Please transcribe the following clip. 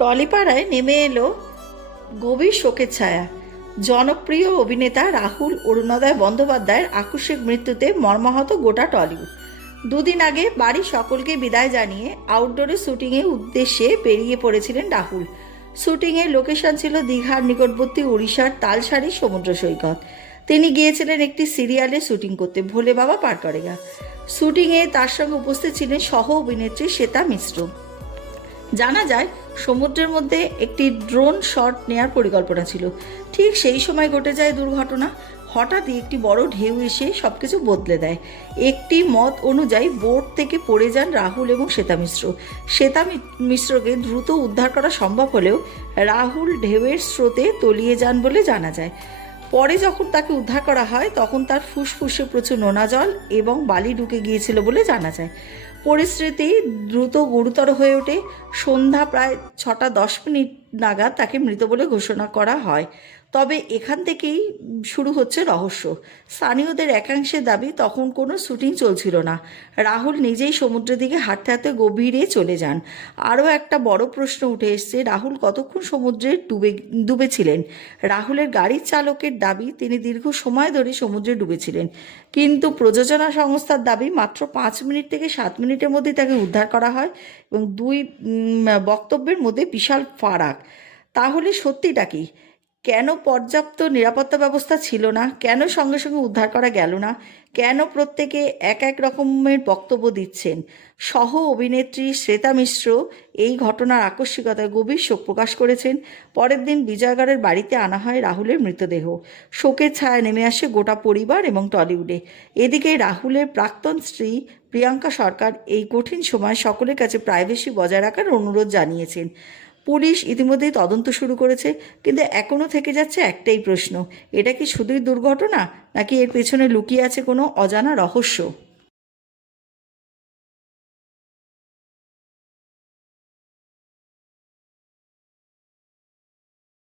টলিপাড়ায় নেমে এলো গভীর শোকের ছায়া। জনপ্রিয় অভিনেতা রাহুল অরুণোদয় বন্দ্যোপাধ্যায়ের আকস্মিক মৃত্যুতে মর্মাহত গোটা টলিউড। দুদিন আগে বাড়ির সকলকে বিদায় জানিয়ে আউটডোরে শুটিংয়ের উদ্দেশ্যে বেরিয়ে পড়েছিলেন রাহুল। শুটিংয়ের লোকেশন ছিল দীঘার নিকটবর্তী উড়িষ্যার তালসারি সমুদ্র সৈকত। তিনি গিয়েছিলেন একটি সিরিয়ালে শুটিং করতে, ভোলে বাবা পার করেগা। শুটিংয়ে তার সঙ্গে উপস্থিত ছিলেন সহ অভিনেত্রী শ্বেতা মিশ্র। জানা যায় সমুদ্রের মধ্যে একটি ড্রোন শট নেয়ার পরিকল্পনা ছিল। ঠিক সেই সময় ঘটে যায় দুর্ঘটনা। হঠাৎই একটি বড় ঢেউ এসে সবকিছু বদলে দেয়। একটি মত অনুযায়ী বোট থেকে পড়ে যান রাহুল এবং শ্বেতা মিশ্র। মিশ্রকে দ্রুত উদ্ধার করা সম্ভব হলেও রাহুল ঢেউয়ের স্রোতে তলিয়ে যান বলে জানা যায়। পরে যখন তাকে উদ্ধার করা হয় তখন তার ফুসফুসে প্রচুর নোনা জল এবং বালি ঢুকে গিয়েছিল বলে জানা যায়। পরিস্থিতি দ্রুত গুরুতর হয়ে ওঠে। সন্ধ্যা প্রায় 6:10 নাগাদ তাকে মৃত বলে ঘোষণা করা হয়। তবে এখান থেকেই শুরু হচ্ছে রহস্য। স্থানীয়দের একাংশের দাবি তখন কোনো শুটিং চলছিল না, রাহুল নিজেই সমুদ্রের দিকে হাঁটতে হাঁটতে গভীরে চলে যান। আরও একটা বড় প্রশ্ন উঠে এসছে, রাহুল কতক্ষণ সমুদ্রে ডুবেছিলেন। রাহুলের গাড়ির চালকের দাবি তিনি দীর্ঘ সময় ধরে সমুদ্রে ডুবেছিলেন, কিন্তু প্রযোজনা সংস্থার দাবি মাত্র 5 মিনিট থেকে 7 মিনিটের মধ্যে তাকে উদ্ধার করা হয় এবং দুই বক্তব্যের মধ্যে বিশাল ফারাক। তাহলে সত্যিটা কি? কেন পর্যাপ্ত নিরাপত্তা ব্যবস্থা ছিল না? কেন সঙ্গে সঙ্গে উদ্ধার করা গেল না? কেন প্রত্যেকে এক এক রকমের বক্তব্য দিচ্ছেন? সহ অভিনেত্রী শ্বেতা মিশ্র এই ঘটনার আকস্মিকতায় গভীর শোক প্রকাশ করেছেন। পরের দিন বিজয়গড়ের বাড়িতে আনা হয় রাহুলের মৃতদেহ। শোকের ছায়া নেমে আসে গোটা পরিবার এবং টলিউডে। এদিকে রাহুলের প্রাক্তন স্ত্রী প্রিয়াঙ্কা সরকার এই কঠিন সময় সকলের কাছে প্রাইভেসি বজায় রাখার অনুরোধ জানিয়েছেন। পুলিশ ইতিমধ্যেই তদন্ত শুরু করেছে, কিন্তু এখনও থেকে যাচ্ছে একটাই প্রশ্ন, এটা কি শুধুই দুর্ঘটনা নাকি এর পেছনে লুকিয়ে আছে কোনো অজানা রহস্য?